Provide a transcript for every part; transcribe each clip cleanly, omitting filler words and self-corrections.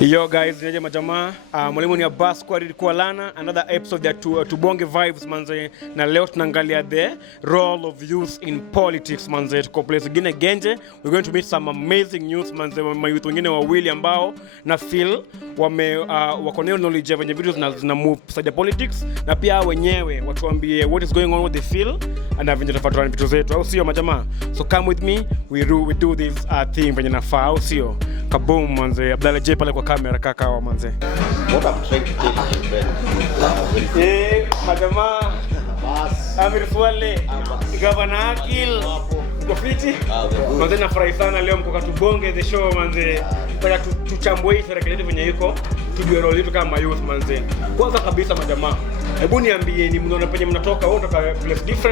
Yo guys, niaje majamaa. Mwalimu ni Abbas kwa ilikuwa lana another episode ya Tubonge Vybez manze, na leo tunaangalia the role of youth in politics manze. Tuko place gine Genje. We're going to meet some amazing youth manze, youth wengine wawili ambao na feel wako na knowledge venye videos na move side politics, na pia wenyewe watuambie what is going on, what they feel and venye tutafuata vitu zetu, au sio majamaa? So come with me, we do this thing venye nafaa, au sio? Kaboom manze. Abdalla Jay pale kwa kamera kaka wa manze. What I'm trying to tell you, friend. Majamaa. Amir Swaleh. Reagan Aakil. Uko fiti? Manze nafurahi sana leo mko Tubonge the show manze. Kwa tuchambue serikali venye yuko, tujue role yetu kama youth manze. Kwanza kabisa majamaa, hebu niambieni mnaona penye mnatoka, wote kutoka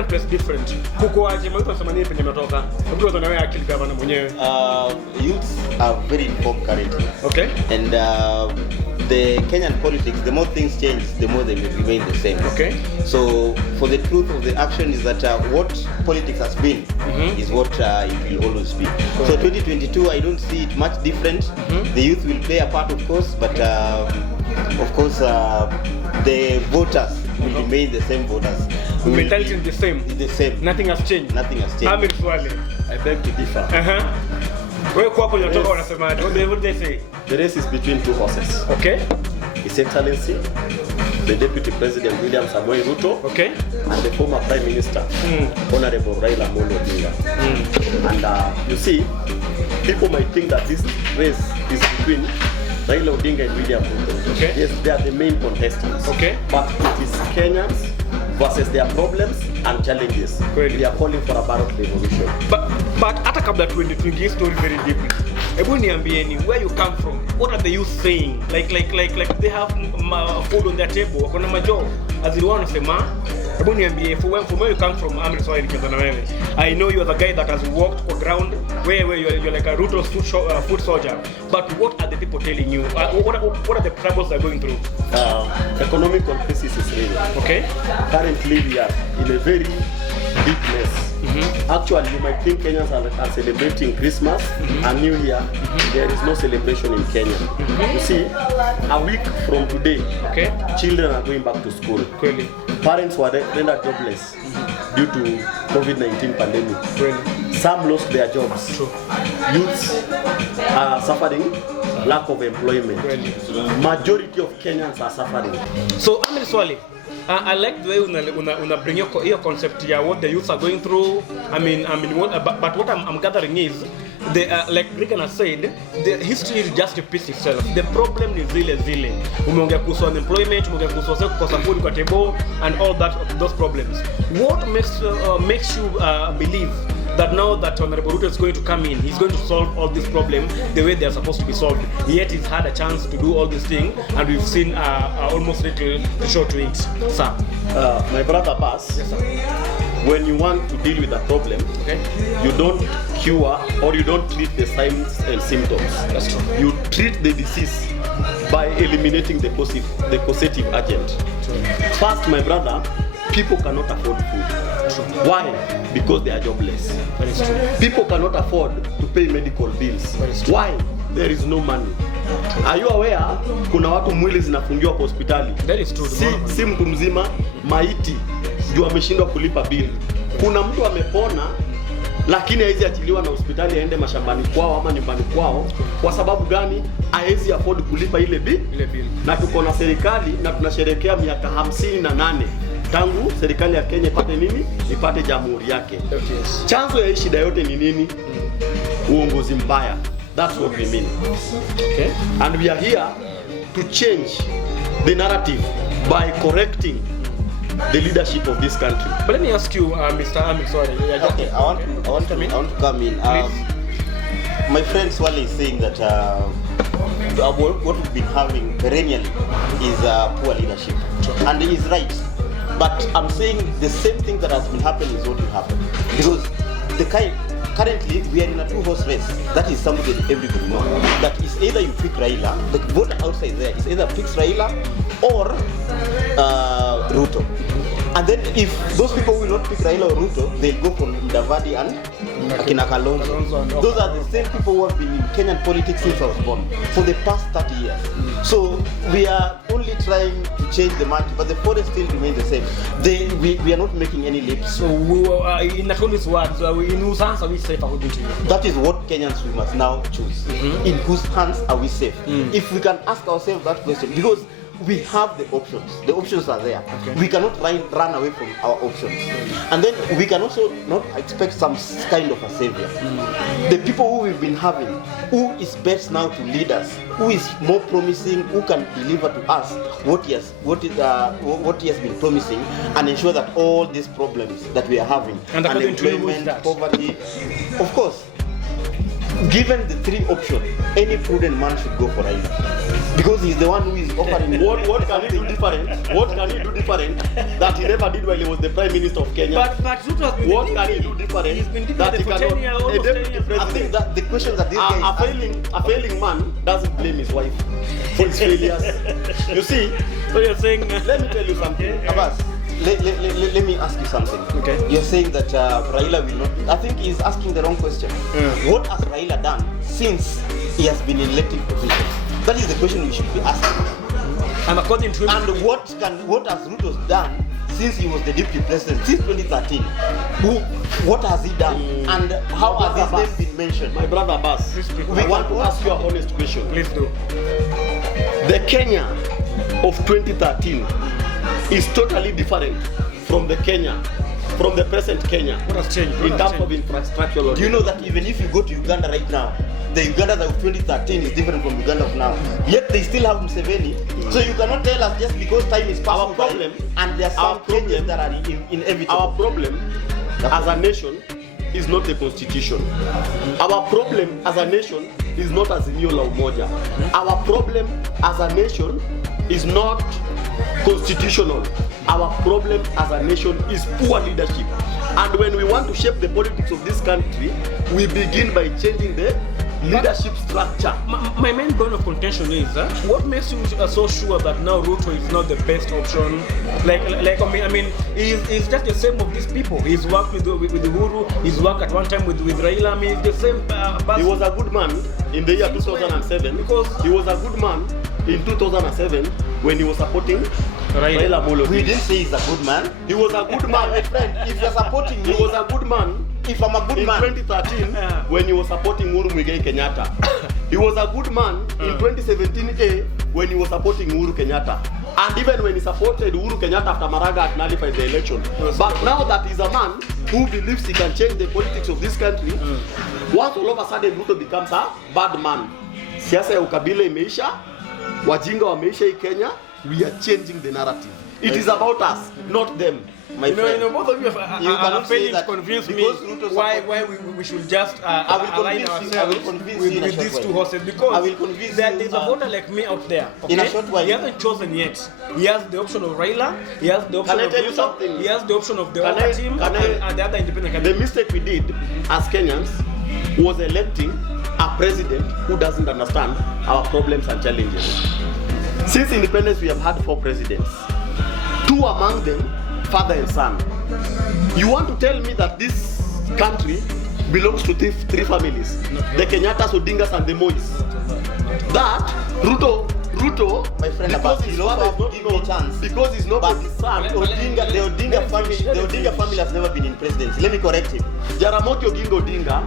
place different. Kuko aje mtu anasema nini penye mnatoka? Hebu tuanze na wewe Aakil gavana mwenyewe. Youths are very informed currently. Okay. And the Kenyan politics, the more things change, the more they remain the same. Okay. So for the truth of the action is that what politics has been is what it will always be. Okay. So 2022, I don't see it much different. The youth will play a part, of course, but of course the voters will remain the same voters. The mentality is the same. It's the same. Nothing has changed. Nothing has changed. Amir Swaleh. I beg to differ. Wewe kwako unatoka unasemaje? What do they say? The race is between two horses. Okay. His Excellency, the Deputy President William Samoei Ruto, okay, and the former Prime Minister, Honorable Raila Amolo Odinga. And you see, people might think that this race is between Raila Odinga and William Ruto. Okay. Yes, they are the main contestants. Okay. But it is Kenyans versus their problems and challenges. Really? They are calling for a ballot revolution. But hata kabla tuingie story very deeply, hebu niambieni where you come from. What are the youth saying? Like they have food on their table, wako na majob. As you want to say, hebu niambie from where you come from. Amir Swaleh nikianza na wewe. I know you are the guy that has walked on ground where you're like a Ruto's foot soldier. But what are the people telling you? What are the troubles they're going through? Economic crisis is real. Okay. Currently we are in a very big mess. Actually, you might think Kenyans are celebrating Christmas and New Year. There is no celebration in Kenya. You see, a week from today, okay, children are going back to school. Really? Parents were rendered jobless due to COVID-19 pandemic. Really? Some lost their jobs. True. Youths are suffering lack of employment. Really? Majority of Kenyans are suffering. So, Amir Swaleh, I like the way una bring your concept here, what the youths are going through. But what I'm gathering is, like Reagan has said, the history is just repeats itself. The problem is zile. Umeongea kuhusu unemployment, umeongea kuhusu kukosa food kwa table, and all those problems. What makes you believe that now that Honorable Ruto is going to come in, he's going to solve all these problems the way they are supposed to be solved? Yet he's had a chance to do all these things, and we've seen almost little to show to it. Sir. My brother Abbas, yes, sir. When you want to deal with a problem, okay, you don't cure or you don't treat the signs and symptoms. That's true. You treat the disease by eliminating the causative agent. True. First, my brother, people cannot afford food. True. Why? Because they are jobless. That is true. People cannot afford to pay medical bills. Why? There is no money. Are you aware kuna watu mwili zinafungiwa kwa hospitali? That is true. Si mtu mzima, maiti ndio ameshindwa kulipa bili. Kuna mtu amepona lakini haizi achiliwa na hospitali aende mashambani kwao ama nyumbani kwao. Kwa sababu gani? Haizi afford kulipa ile bili. Na tuko na serikali na tunasherehekea miaka 58 tangu serikali ya Kenya ipate nini? Ipate jamhuri yake. Yes. Chanzo ya shida yote ni nini? Uongozi mbaya. That's what we mean. Okay. And we are here to change the narrative by correcting the leadership of this country. But let me ask you, Mr. Amir Swaleh. Okay, I want to come in. My friend Swaleh is saying that what we've been having perennially is poor leadership. Sure. And he is right. But I'm saying the same thing that has been happening is what will happen. Because currently we are in a two-horse race. That is something that everybody knows. That is either you pick Raila, the voter outside there is either picks Raila or Ruto. And then if those people will not pick Raila or Ruto, they'll go for Mudavadi and Akina Kalonzo. Those are the same people who have been in Kenyan politics since I was born, for the past 30 years. So we are only trying to change the market, but the forest still remains the same. We are not making any leaps. So in Akol's words, in whose hands are we safe according to you? That is what Kenyans we must now choose. In whose hands are we safe? If we can ask ourselves that question, because we have the options. The options are there. We cannot run away from our options. And then we can also not expect some kind of a savior. The people who we've been having, who is best now to lead us, who is more promising, who can deliver to us what he has been promising, and ensure that all these problems that we are having, and unemployment, poverty, of course, given the three options, any prudent man should go for Raila. Because he's the one who is offering. What can he do different? What can he do different that he never did while he was the Prime Minister of Kenya? But Ruto has been what can he do different? He's been that he for cannot? 10 years, almost 10 years. I think that the question that this guy a failing man doesn't blame his wife for his failures. You see? So you're saying? Let me tell you something, Abbas. Let me ask you something. Okay. You're saying that Raila will not. I think he's asking the wrong question. What has Raila done since he has been in elected position? That is the question we should be asking. And according to him, and what has Ruto done since he was the deputy president since 2013? What has he done? And how has his name been mentioned? My brother Abbas, we want to ask you an honest question. Please do. The Kenya of 2013 is totally different from the present Kenya. What has changed? In terms of infrastructure? Do you know that even if you go to Uganda right now, the Uganda of 2013 is different from Uganda of now. Yet they still have Museveni. So you cannot tell us just because time is passing. Our problem, and there are some changes that are inevitable. Our problem as a nation is not the constitution. Our problem as a nation is not Azimio la Umoja. Our problem as a nation is not constitutional. Our problem as a nation is poor leadership. And when we want to shape the politics of this country, we begin by changing the leadership structure. My main bone of contention is what makes you so sure that now Ruto is not the best option? I mean, he's just the same of these people. He's worked with Uhuru. He's worked at one time with Raila. I mean, he's the same. He was a good man in the year 2007 because he was a good man in 2007 when he was supporting Raila Molo. We didn't say he's a good man. He was a good man, my friend. If you're supporting me, he was a good man. If I'm a good man in 2013 when he was supporting Uhuru Muigai Kenyatta. He was a good man in 2017 when he was supporting Uhuru Kenyatta. And even when he supported Uhuru Kenyatta after Maraga had nullified the election. But now that he's a man who believes he can change the politics of this country, once all of a sudden Ruto becomes a bad man. Siasa ya ukabila imeisha, wajinga wameisha hii Kenya, we are changing the narrative. It is about us, not them. You know, both of you are failing to convince me why we should just align ourselves with these two horses, because there's a voter like me out there. Okay? In a short while, he hasn't chosen yet. He has the option of Raila, he has the option of Ruto, he has the option of the other team, and the other independent candidate. The mistake we did as Kenyans was electing a president who doesn't understand our problems and challenges. Since independence, we have had 4 presidents. 2 among them, father and son. You want to tell me that this country belongs to 3 families? The Kenyatas, Odingas, and the Mois. That Ruto, my friend, because he's nobody's son. The Odinga family has never been in presidency. Let me correct him. Jaramogi Oginga Odinga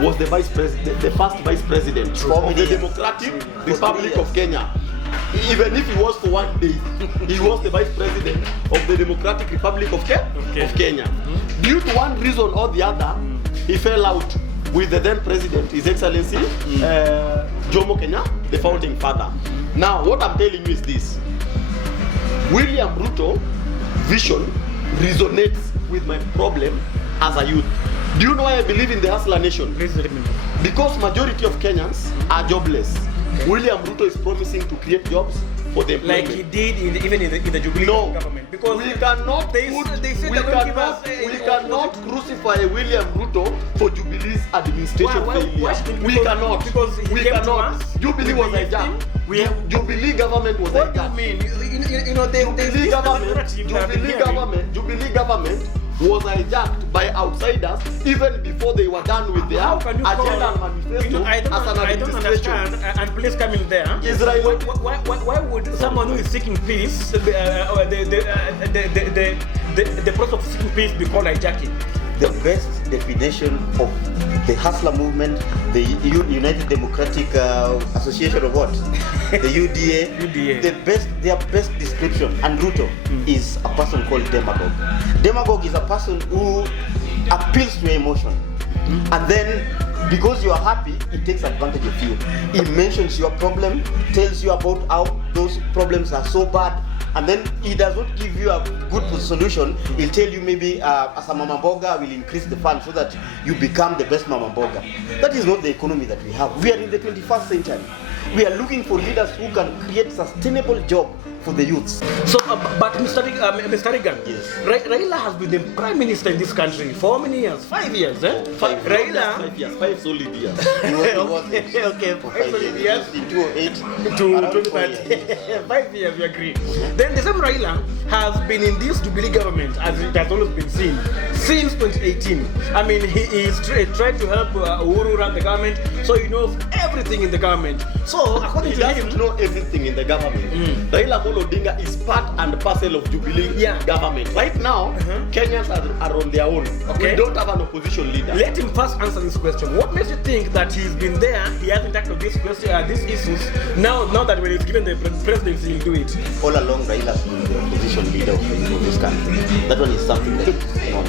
was the vice president, the first vice president of the Democratic Republic of Kenya. Even if he was for one day, he was the vice president of the Democratic Republic of Kenya. Due to one reason or the other, he fell out with the then president, His Excellency Jomo Kenyatta, the founding father. Now, what I'm telling you is this. William Ruto vision resonates with my problem as a youth. Do you know why I believe in the Hustler Nation? Please let me know. Because majority of Kenyans are jobless. William Ruto is promising to create jobs for the employment. Like he did even in the Jubilee government. Because we cannot crucify William Ruto for Jubilee's administration failure. We cannot. Because we cannot. Jubilee was hijacked. Jubilee government was hijacked. What do you mean? Jubilee government was hijacked by outsiders even before they were done with their agenda and manifesto. I don't understand. And please come in there. Israel. Why would someone who is seeking peace, the process of seeking peace, be called hijacking? The best definition of the hustler movement, the United Democratic Association of what? The UDA. Their best description, and Ruto is a person called demagogue. Demagogue is a person who appeals to your emotion, and then because you are happy, he takes advantage of you. He mentions your problem, tells you about how those problems are so bad, and then he does not give you a good solution. He'll tell you maybe as a mama boga will increase the fund so that you become the best mama boga. That is not the economy that we have. We are in the 21st century. We are looking for leaders who can create sustainable job for the youths. So, but Mr. Reagan, yes. Raila has been the prime minister in this country for how many years? 5 years, eh? 5 years, 5 solid years. Okay, 5 solid years. In 2008 to 2030. 5 years, we agree. Then the same Raila has been in this Jubilee government, as it has always been seen, since 2018. I mean, he is tried to help Uhuru run the government, so he knows everything in the government. So, according he to him, doesn't know everything in the government. Raila Odinga is part and parcel of Jubilee government. Right now, Kenyans are on their own. Okay. We don't have an opposition leader. Let him first answer this question. What makes you think that he's been there, he hasn't tackled this question, these issues? Now that when he's given the presidency, he'll do it. All along, Raila has been the opposition leader of this country. That one is something that is known.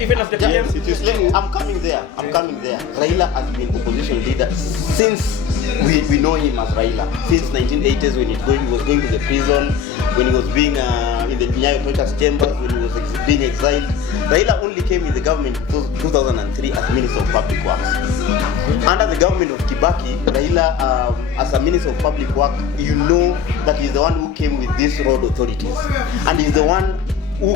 Even after PM, I'm coming there. Raila has been opposition leader since we know him as Raila. Since 1980s when he was going to the prison, when he was being in the Nyayo torture chambers, when he was being exiled. Raila only came in the government in 2003 as Minister of Public Works. Under the government of Kibaki, Raila, as a Minister of Public Works, you know that he's the one who came with these road authorities. And he's the one who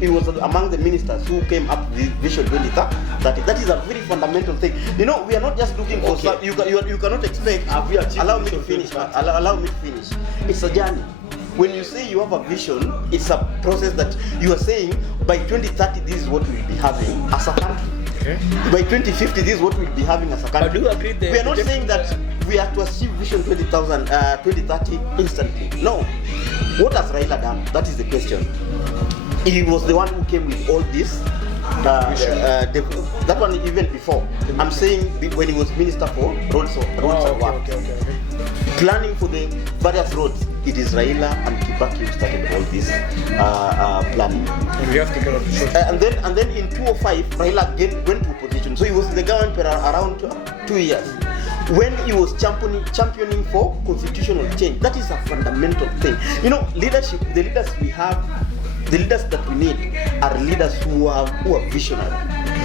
he was among the ministers who came up with Vision 2030. That is a very fundamental thing. You know, we are not just looking for you cannot expect. Allow me to finish. It's a journey. When you say you have a vision, it's a process that you are saying by 2030 this is what we'll be having as a country. Okay. By 2050 this is what we'll be having as a country. But do you agree we are not saying that we have to achieve Vision 2030 instantly. No. What has Raila done? That is the question. He was the one who came with all this. That one even before. I'm saying when he was Minister for Roads and Work. Okay. Planning for the various roads. It is Raila and Kibaki who started all this planning. And then in 2005, Raila again went to opposition. So he was in the government for around 2 years. When he was championing for constitutional change, that is a fundamental thing. You know, leadership. The leaders we have, the leaders that we need are leaders who are visionary.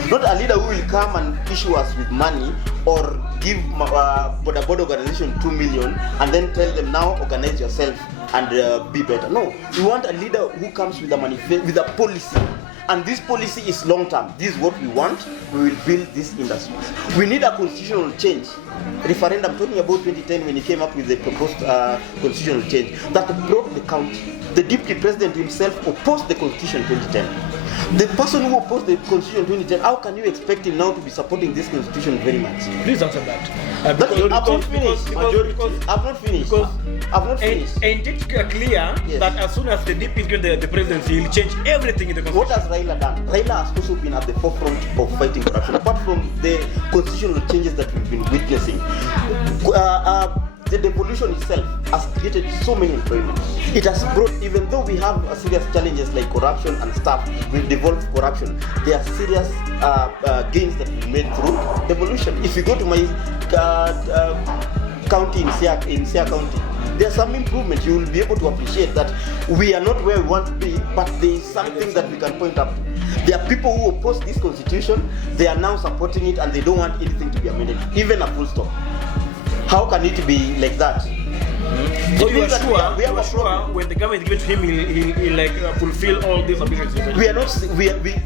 Not a leader who will come and issue us with money or give board organization 2 million and then tell them now organize yourself and be better. No, we want a leader who comes with a with a policy. And this policy is long term. This is what we want. We will build these industries. We need a constitutional change. Referendum, talking about 2010 when he came up with the proposed constitutional change that broke the country. The deputy president himself opposed the constitution 2010. The person who opposed the constitution 2010, how can you expect him now to be supporting this constitution very much? Please answer that. I've not finished. Ain't it clear that as soon as the DP is given the presidency, he'll change everything in the constitution? What has Raila done? Raila has also been at the forefront of fighting corruption. Apart from the constitutional changes that we've been witnessing, the devolution itself has created so many employment. It has brought, even though we have serious challenges like corruption and stuff, we've devolved corruption. There are serious gains that we've made through devolution. If you go to my county in Sia County, there's some improvement. You will be able to appreciate that we are not where we want to be, but there is something that we can point up to. There are people who oppose this constitution, they are now supporting it and they don't want anything to be amended, even a full stop. How can it be like that? So It you are means that sure, we have a problem. when the government gives to him, he'll like fulfill all these ambitions? We are not.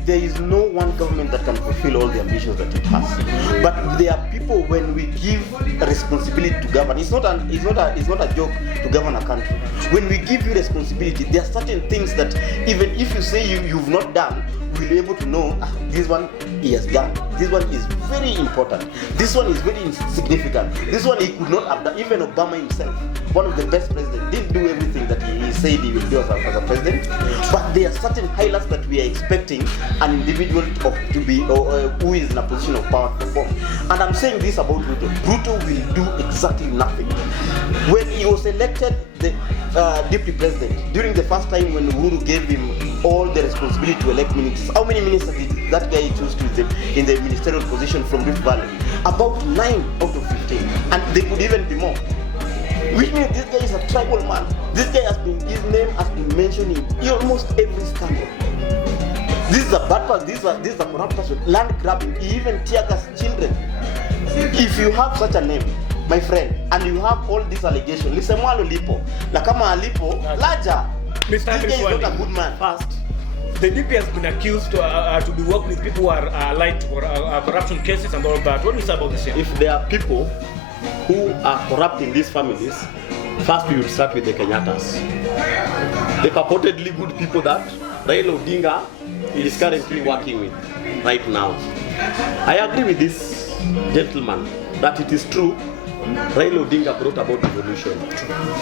There is no one government that can fulfill all the ambitions that it has. But there are people, when we give a responsibility to govern, it's not a joke to govern a country. When we give you responsibility, there are certain things that even if you say you've not done, we'll be able to know this one he has done. This one is very important. This one is very insignificant. This one he could not have done. Even Obama himself, one of the best presidents, didn't do everything that he said he will do as a president. But there are certain highlights that we are expecting an individual to be who is in a position of power to perform. And I'm saying this about Ruto. Ruto will do exactly nothing. When he was elected the deputy president, during the first time when Uhuru gave him all the responsibility to elect ministers, how many ministers did that guy choose to in the ministerial position from Rift Valley? About 9 out of 15, and they could even be more. Which means this guy is a tribal man. This guy his name has been mentioned in almost every scandal. This is a bad person. This is a corrupt person. Land grabbing. He even tear gas children. If you have such a name, my friend, and you have all these allegations, listen, mwalo lipo. Na kama alipo, laja. This guy is not a good man. First, the DP has been accused to be working with people who are allied for corruption cases and all that. What do you say about this here? If there are people who are corrupt in these families, first we will start with the Kenyatas. The purportedly good people that Raila Odinga is currently working with right now. I agree with this gentleman that it is true Raila Odinga brought about revolution.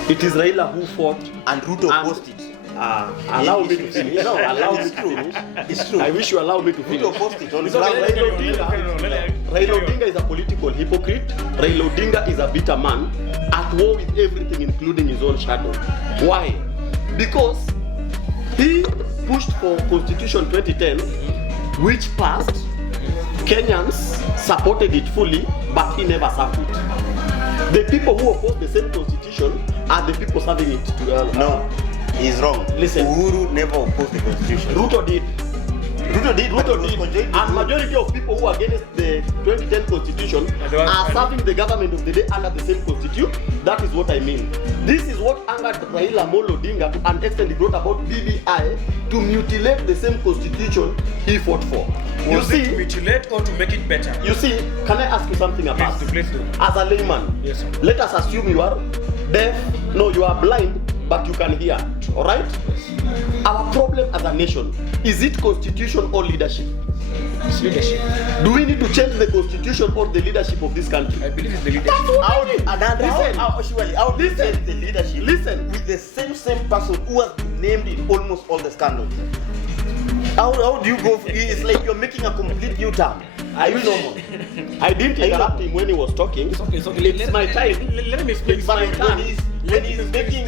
It is Raila who fought and Ruto opposed it. Allow me to finish. No, allow me to finish. It's true. I wish you allow me to finish. Ruto opposed it. Raila Odinga is a political hypocrite. Raila Odinga is a bitter man at war with everything, including his own shadow. Why? Because he pushed for Constitution 2010, which passed. Kenyans supported it fully, but he never served it. The people who oppose the same constitution are the people serving it to No, he's wrong. Listen, Uhuru never opposed the constitution. Ruto did. Ruto did. And majority of people who are against the 2010 constitution are serving the government of the day under the same constitution. That is what I mean. This is what angered Raila Amolo Odinga to an extent. He brought about BBI to mutilate the same constitution he fought for. Was it to mutilate or to make it better? You see, can I ask you something about? Please do. As a layman, yes, sir. Let us assume you are deaf. No, you are blind, but you can hear. All right? Our problem as a nation, is it constitution or leadership? It's leadership. Do we need to change the constitution or the leadership of this country? I believe it's the leadership. How do you change the leadership? Listen. With the same person who has been named in almost all the scandals. How do you go? It's like you're making a complete U-turn. Are you normal? I didn't interrupt him when he was talking. It's okay. It's my time. Let me explain. It's my turn. When he's making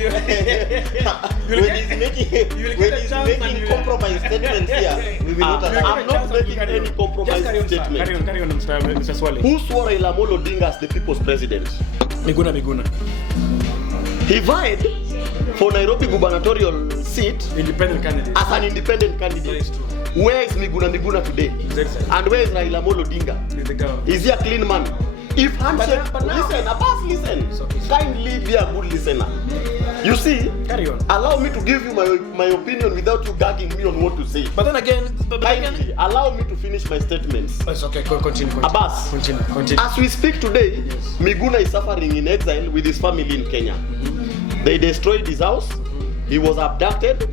compromise statements here, we will not allow. I'm not making any compromise statement. Carry on, Mr. Swaleh. Who swore Raila Amolo Odinga as the people's president? Miguna. He vied for Nairobi gubernatorial seat Independent candidate. as an independent That candidate. is true. Where is Miguna today? Exactly. And where is Raila Amolo Odinga? The government. Is he a clean man? If handshake, But now- listen, Abbas, listen. Okay. Kindly be a good listener. You see, Carry on. allow me to give you my opinion without you gagging me on what to say. But then again, Kindly allow me to finish my statements. It's okay. Continue. Abbas, Continue. as we speak today, Yes. Miguna is suffering in exile with his family in Kenya. They destroyed his house. He was abducted.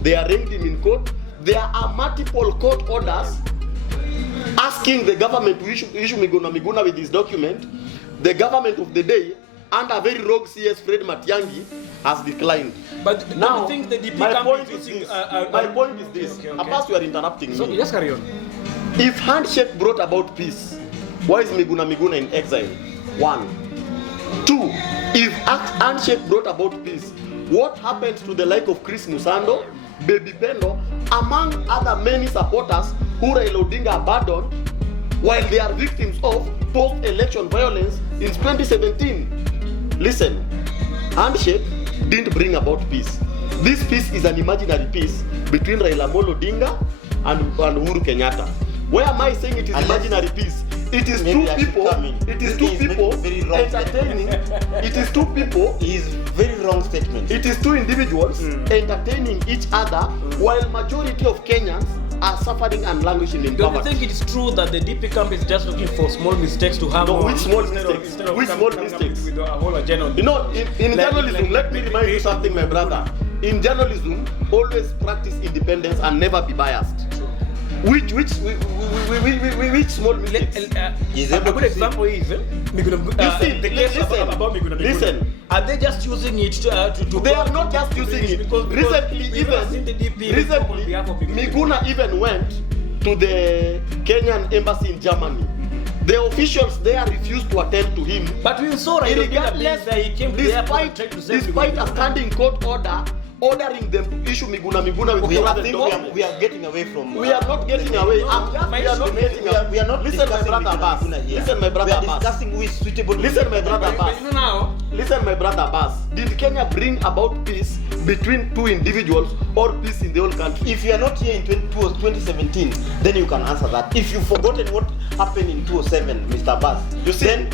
They arraigned him in court. There are multiple court orders asking the government to issue Miguna with this document. The government of the day, under very rogue CS Fred Matiang'i, has declined. But Now, I think the DP my can point be is using, this. My point is this. Okay. Abbas, you are interrupting So me. just carry on. If handshake brought about peace, why is Miguna in exile? 1. 2. If handshake brought about peace, what happens to the like of Chris Musando, Baby Pendo, among other many supporters who Raila Odinga abandoned while they are victims of post-election violence in 2017? Listen, handshake didn't bring about peace. This peace is an imaginary peace between Raila Amolo Odinga and Uhuru Kenyatta. Why am I saying it is imaginary peace? it is Maybe two I should people. come in. It is This two guy is making people very wrong entertaining. It is two people. Is very wrong statement. It is two individuals entertaining each other while majority of Kenyans are suffering and languishing in Don't you poverty. think it is true that the DP camp is just looking for small mistakes to have? No, on which small instead of- mistakes? instead of Which coming- small coming up mistakes? With a whole agenda. You know, in Like- journalism, like- let me remind you something, my brother. In journalism, always practice independence and never be biased. Which small mistakes? He's A able good to see. example is the case about Miguna. Listen. Are they just using it to They are not just using it. Recently, Miguna even went to the Kenyan embassy in Germany. The officials there refused to attend to him. But we saw Raila Regardless, that he came to the airport and tried to save despite Miguna. a standing court order ordering them to issue Miguna with We, I relevant think documents. we are getting away from. We are not getting away. No, We are not getting away. We are not Listen, my discussing brother Miguna Abbas. here. Listen, my brother We are Abbas. discussing who is suitable. Listen, my brother But Abbas. you know now, Listen, my brother Abbas. Did Kenya bring about peace between two individuals or peace in the whole country? If you are not here in 2017, then you can answer that. If you've forgotten what happened in 2007, Mr. Bass, You see- then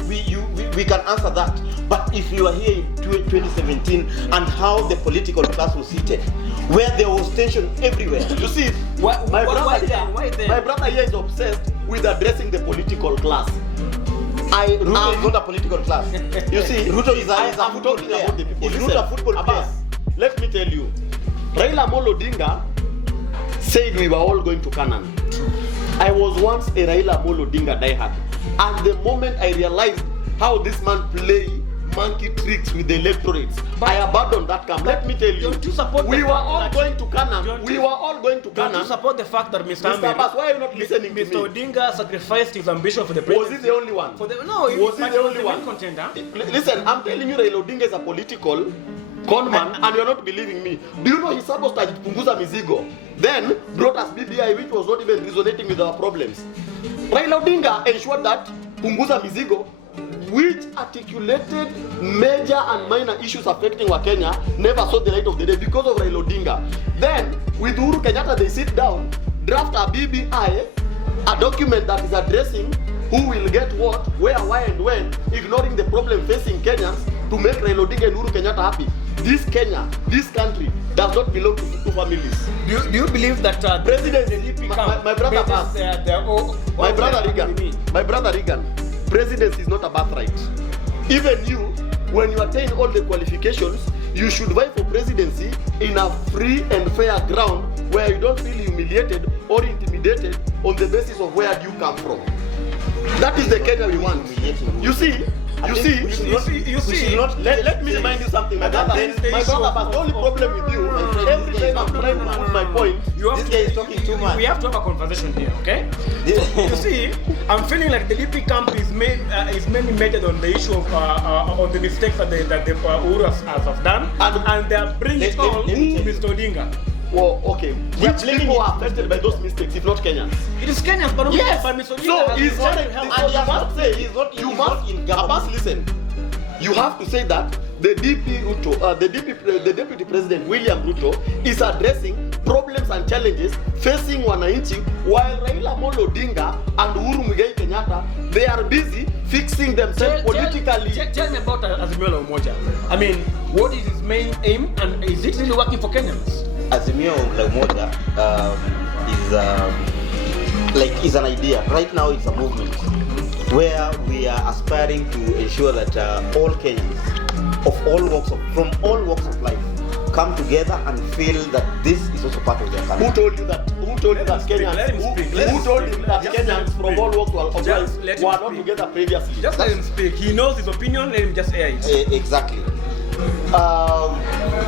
we can answer that. But if you are here in 2017 and how the political class was seated, where there was tension everywhere, You see, Why my brother then? here, Why then? my brother here is obsessed with addressing the political class. Ruto is not a political class. You see, Ruto is a I'm football talking player. about the people. Is Listen, Ruto a football player? Abbas, let me tell you, Raila Amolo Odinga said we were all going to Canaan. I was once a Raila Amolo Odinga diehard, and the moment I realized how this man play monkey tricks with the electorates, I abandoned that camp. Let me tell you, don't you support we the were fact all that- going to Canaan. don't We you- were all going to don't you Canaan. support the fact that Mr. Mr. Abbas, why are you not listening to Mr. me? Odinga sacrificed his ambition for the Was presidency? he the only one? For the, no, Was he but the he only main one? contender. Listen, I'm telling you, Raila Odinga is a political conman, and you're not believing me. Do you know he sabotaged Punguza Mizigo? Then brought us BBI, which was not even resonating with our problems. Raila Odinga ensured that Punguza Mizigo, which articulated major and minor issues affecting Wakenya, never saw the light of the day because of Raila Odinga. Then, with Uhuru Kenyatta, they sit down, draft a BBI, a document that is addressing who will get what, where, why, and when, ignoring the problem facing Kenyans to make Raila Odinga and Uhuru Kenyatta happy. This Kenya, this country, does not belong to two families. Do you believe that President, the DP my brother Abbas, my brother Reagan, presidency is not a birthright. Even you, when you attain all the qualifications, you should vie for presidency in a free and fair ground where you don't feel humiliated or intimidated on the basis of where you come from. That is the Kenya we want. You see, let me remind you something, my brother. My brother, but the only problem with you, every time I'm trying to put my point, This guy is talking too much. We have to have a conversation here, okay? You see, I'm feeling like the DP camp is mainly measured on the issue of on the mistakes that the Uhuru has done, and they are bringing it all to Mr. Odinga. well, okay, which people are affected by those mistakes, if not Kenyans? It is Kenyans, but Yes. but Mr. Odinga So has he's been not. trying to help. And he has not said he's not in government. Abbas, listen. You have to say that the DP Ruto, the deputy president William Ruto is addressing problems and challenges facing wananchi, while Raila Amolo Odinga and Uhuru Muigai Kenyatta, they are busy fixing themselves politically. Tell me about Azimio Umoja. I mean, what is his main aim, and is it really working for Kenyans? Azimio la Umoja is an idea. Right now, it's a movement where we are aspiring to ensure that all Kenyans from all walks of life come together and feel that this is also part of their country. Who told you that Kenyans? Let him speak. Let Who him told speak. you that Just Kenyans let him from speak. all walks of Just life let him were not speak. together previously? Just let him speak. He knows his opinion. Let him just air it. Exactly.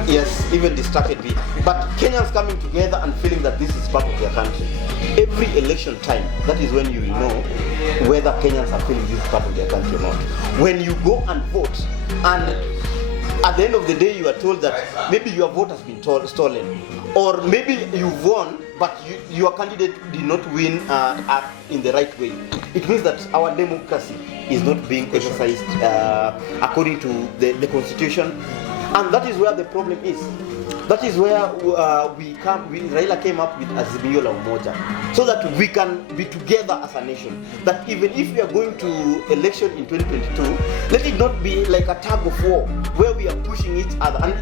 Yes, even distracted me. But Kenyans coming together and feeling that this is part of their country. Every election time, that is when you will know whether Kenyans are feeling this is part of their country or not. When you go and vote, and at the end of the day you are told that maybe your vote has been stolen, or maybe you've won, but your candidate did not win in the right way. It means that our democracy is not being exercised according to the constitution, and that is where the problem is. That is where Raila came up with Azimio la Umoja, so that we can be together as a nation. That even if we are going to election in 2022, let it not be like a tug of war where we are pushing each other. And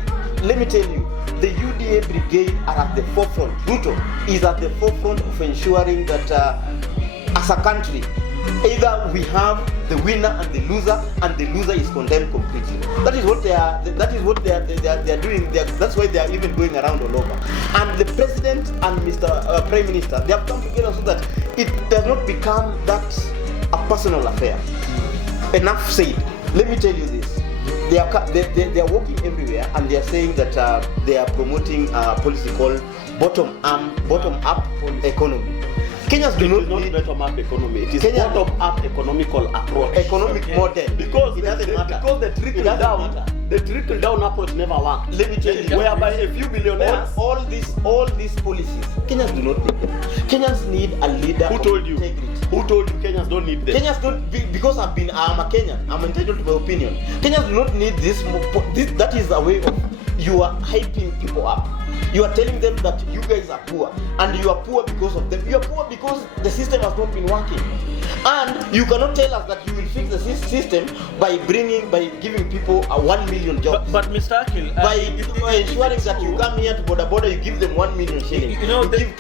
let me tell you, the UDA brigade are at the forefront. Ruto is at the forefront of ensuring that as a country, either we have the winner and the loser is condemned completely. That is what they are. That is what they are doing. That's why they are even going around all over. And the president and Mr. Prime Minister, they have come together so that it does not become that a personal affair. Enough said. Let me tell you this. They are working everywhere, and they are saying that they are promoting a policy called bottom-up economy. Kenyans do not need bottom-up economy. It is bottom-up economical approach. Economic model. Because it doesn't matter. Because the trickle-down approach never worked. Let me tell you, whereby a few billionaires, all these policies, Kenyans do not need them. Kenyans need a leader. Who told you? Integrity. Who told you Kenyans don't need them? Kenyans don't, because I'm a Kenyan. I'm entitled to my opinion. Kenyans do not need this. That is a way of you are hyping people up. You are telling them that you guys are poor, and you are poor because of them. You are poor because the system has not been working. And you cannot tell us that you will fix the system by giving people a 1 million jobs. But Mr. Aakil, by ensuring that you come here to border, you give them 1 million shillings. You know, that is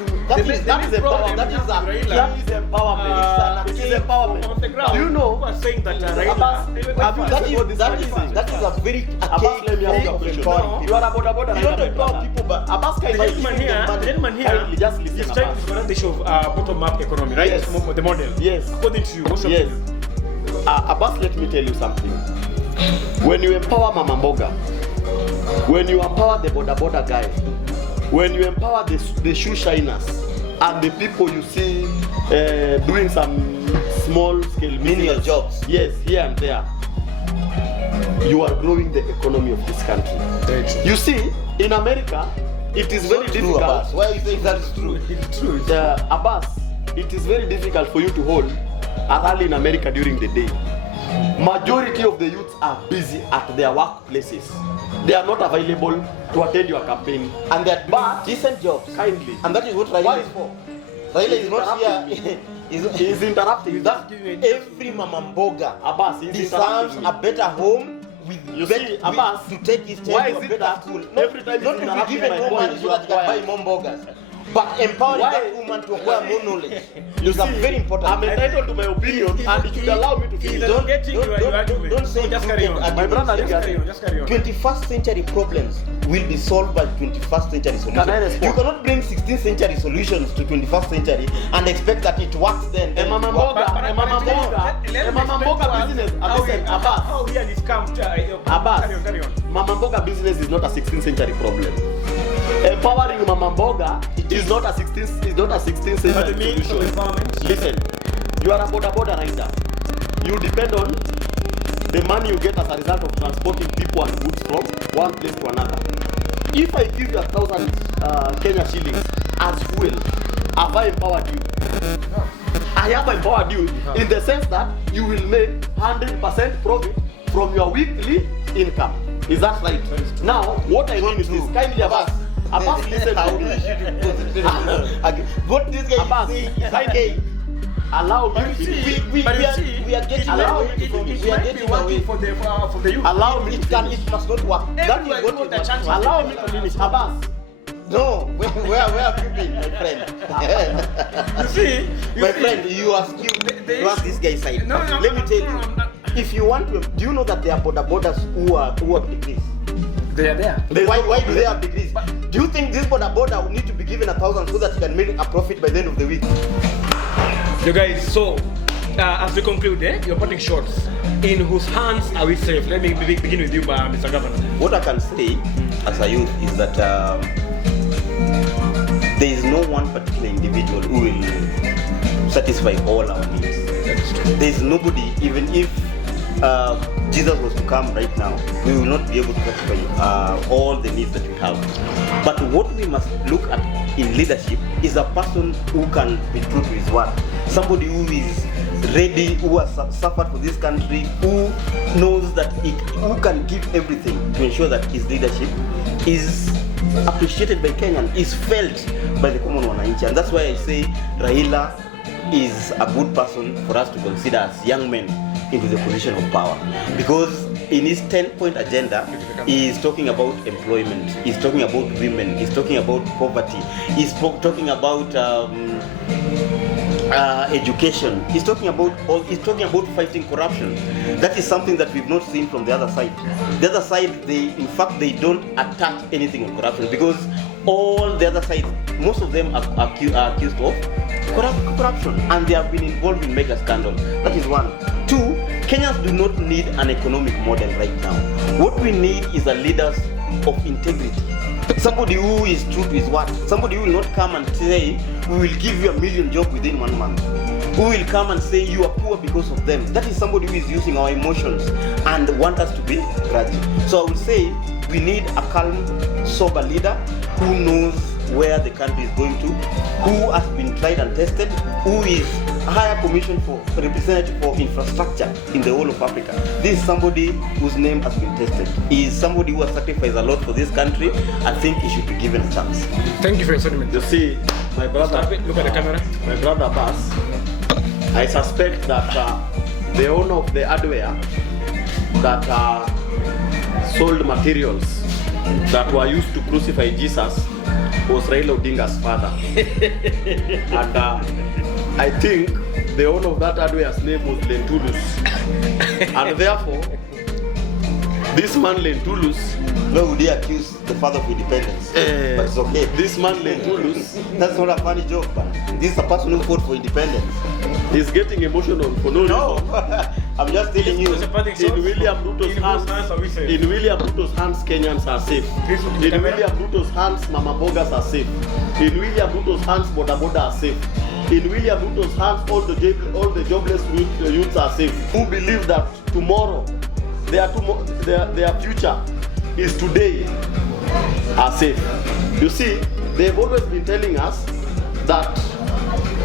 empowerment. That is empowerment. On the ground, do you know? People are saying that that is a very archaic way of empowering You are people. a border. You don't empower people, but the gentleman here just listen, is trying to correct the issue of bottom-up economy, right? Yes. The model. Yes. According to you, what's your opinion? Abbas, let me tell you something. When you empower Mama Mboga, when you empower the border guy, when you empower the shoe shiners and the people you see doing some small-scale menial jobs, yes, here and there, you are growing the economy of this country. Very true. You see, in America, it is very difficult. Abbas. Why are you saying that is true? It's true. Abbas, it is very difficult for you to hold a rally in America during the day. Majority of the youths are busy at their workplaces. They are not available to attend your campaign. And they are decent jobs. Kindly. And that is what Raila is for. Raila is not here. He's interrupting. Every Mama Mboga Abbas, deserves a better home. Abbas, to take his child why to a is it better that school. every time Not to be given more money so that you can buy more burgers, but empowering that woman to acquire more knowledge is a very important. I'm entitled to my opinion, and it should allow me to finish. Don't say just carry on. My brother, Just carry on. 21st century problems will be solved by 21st century solutions. Can I respond? You cannot bring 16th century solutions to 21st century and expect that it works then. Mama Mboga business. Abbas. How here this come? Abbas. Carry on. Mama Mboga business is not a 16th century problem. Empowering Mama Mboga is not a 16th century But the means of solution. empowerment. Listen, you are a border rider. You depend on the money you get as a result of transporting people and goods from one place to another. If I give you 1,000 Kenya shillings as fuel, have I empowered you? I have empowered you in the sense that you will make 100% profit from your weekly income. Is that right? Now, what I mean is this. Kindly, Abbas, listen to me. What this guy is saying is okay. Allow me to finish. We are getting working for the youth. Allow me to finish. It must not work. That is what the it must chance. work. Allow me to finish. Abbas. No, where have you been, my friend? You see, My friend, you are skewed. You ask this guy's side. No, Let me tell you. If you want to, do you know that there are borders who have degrees? They are there. Why do they have degrees? Do you think this border will need to be given 1,000 so that he can make a profit by the end of the week? You guys, so as we conclude, you're putting shots. In whose hands are we safe? Let me begin with you, Mr. Governor. What I can say as a youth is that there is no one particular individual who will satisfy all our needs. There is nobody, even if Jesus was to come right now, we will not be able to satisfy all the needs that we have. But what we must look at in leadership is a person who can be true to his word. Somebody who is ready, who has suffered for this country, who knows that who can give everything to ensure that his leadership is appreciated by Kenyan, is felt by the common wananchi. And that's why I say Raila is a good person for us to consider as young men into the position of power. Because in his 10-point agenda, he is talking about employment, he's talking about women, he's talking about poverty, he's talking about education, he's talking about fighting corruption. That is something that we've not seen from the other side. The other side, in fact, they don't attack anything on corruption, because all the other sides, most of them are accused of corruption, and they have been involved in mega scandal. That is one. Two, Kenyans do not need an economic model right now. What we need is a leader of integrity. Somebody who is true to his word. Somebody who will not come and say, we will give you 1 million jobs within 1 month. Who will come and say you are poor because of them. That is somebody who is using our emotions and want us to be grudgy. So I would say we need a calm, sober leader who knows where the country is going to, who has been tried and tested, who is a higher commission for representative for infrastructure in the whole of Africa. This is somebody whose name has been tested. He is somebody who has sacrificed a lot for this country. I think he should be given a chance. Thank you for your statement. You see, my brother, look at the camera. My brother Bas, I suspect that the owner of the hardware that sold materials that were used to crucify Jesus was Raila Odinga's father. And I think the owner of that hardware's name was Lentulus. And therefore, this man Lentulus, No, would he accuse the father of independence? But it's okay. This man Lentulus, That's not a funny joke, but this is a person who fought for independence. is getting emotional for no reason. No, I'm just telling you. In William Ruto's hands, Kenyans are safe. In William Ruto's hands, Mama Bogas are safe. In William Ruto's hands, Boda Boda are safe. In William Ruto's hands, all the jobless youths are safe. Who believe that tomorrow, their future is today, are safe. You see, they've always been telling us that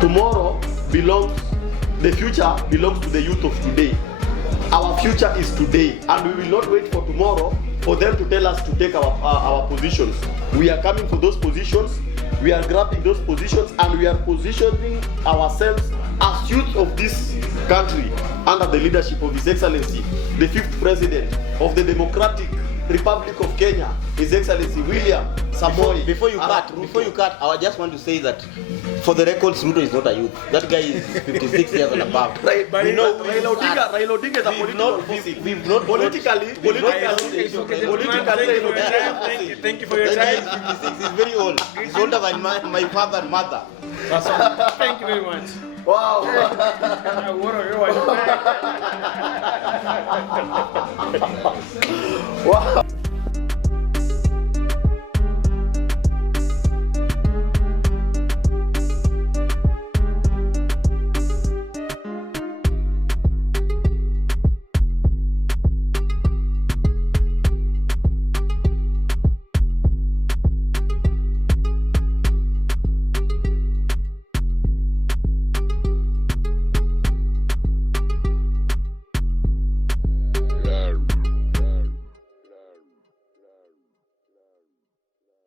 tomorrow the future belongs to the youth of today. Our future is today, and we will not wait for tomorrow for them to tell us to take our positions. We are coming for those positions, we are grabbing those positions, and we are positioning ourselves as youth of this country under the leadership of His Excellency, the 5th President of the Democratic Republic of Kenya, His Excellency William Samoei. Before you cut, I just want to say that for the records, Ruto is not a youth. That guy is 56 years and above. We know Raila Odinga is a political fossil. Thank you for your That guy time. is 56. He's very old. He's older than my father and mother. Awesome. Thank you very much. Wow. Wow.